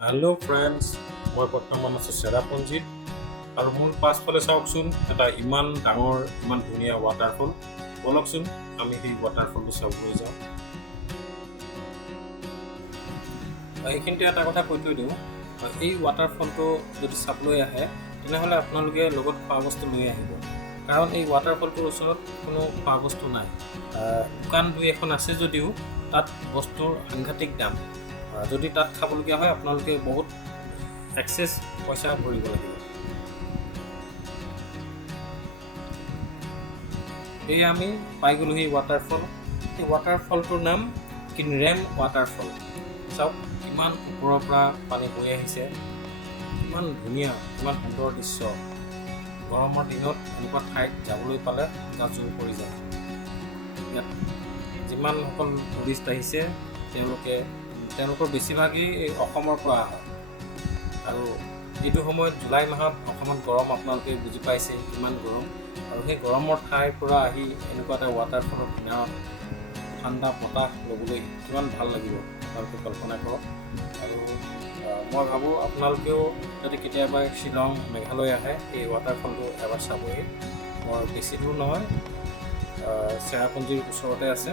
Hello' friends, মই বৰ্তমান আছোঁ চেৰাপুঞ্জীত আৰু মোৰ পাছফালে চাওকচোন এটা ইমান ডাঙৰ ইমান ধুনীয়া ৱাটাৰফল। বলকচোন আমি সেই ৱাটাৰফলটো চাবলৈ যাওঁ। এইখিনিতে এটা কথা কৈ থৈ দিওঁ, এই ৱাটাৰফলটো যদি চাবলৈ আহে তেনেহ'লে আপোনালোকে লগত খোৱা বস্তু লৈ আহিব, কাৰণ এই ৱাটাৰফলটোৰ ওচৰত কোনো খোৱা বস্তু নাই। দোকান দুই এখন আছে যদিও তাত বস্তুৰ সাংঘাতিক দাম। যদি তাত খাবলগীয়া হয় আপোনালোকে বহুত এক্সেছ পইচা ভৰিব লাগিব। এই আমি পাই গ'লোঁ সেই ৱাটাৰফল। এই ৱাটাৰফলটোৰ নাম কিনৰেম ৱাটাৰফল। চাওক কিমান ওপৰৰ পৰা পানী বৈ আহিছে, কিমান ধুনীয়া, কিমান সুন্দৰ দৃশ্য। গৰমৰ দিনত এনেকুৱা ঠাইত যাবলৈ পালে গা জোৰ পৰি যায়। ইয়াত যিমানসকল টুৰিষ্ট আহিছে তেওঁলোকৰ বেছিভাগেই অসমৰ পৰা আহে, আৰু এইটো সময়ত জুলাই মাহত অসমত গৰম, আপোনালোকে বুজি পাইছে কিমান গৰম। আৰু সেই গৰমৰ ঠাইৰ পৰা আহি এনেকুৱা এটা ৱাটাৰফলৰ কিনাৰত ঠাণ্ডা বতাহ ল'বলৈ কিমান ভাল লাগিব আপোনালোকে কল্পনা কৰক। আৰু মই ভাবোঁ আপোনালোকেও যদি কেতিয়াবা শ্বিলং মেঘালয় আহে এই ৱাটাৰফলটো এবাৰ চাবহি। বৰ বেছি দূৰ নহয়, চেৰাপুঞ্জীৰ ওচৰতে আছে।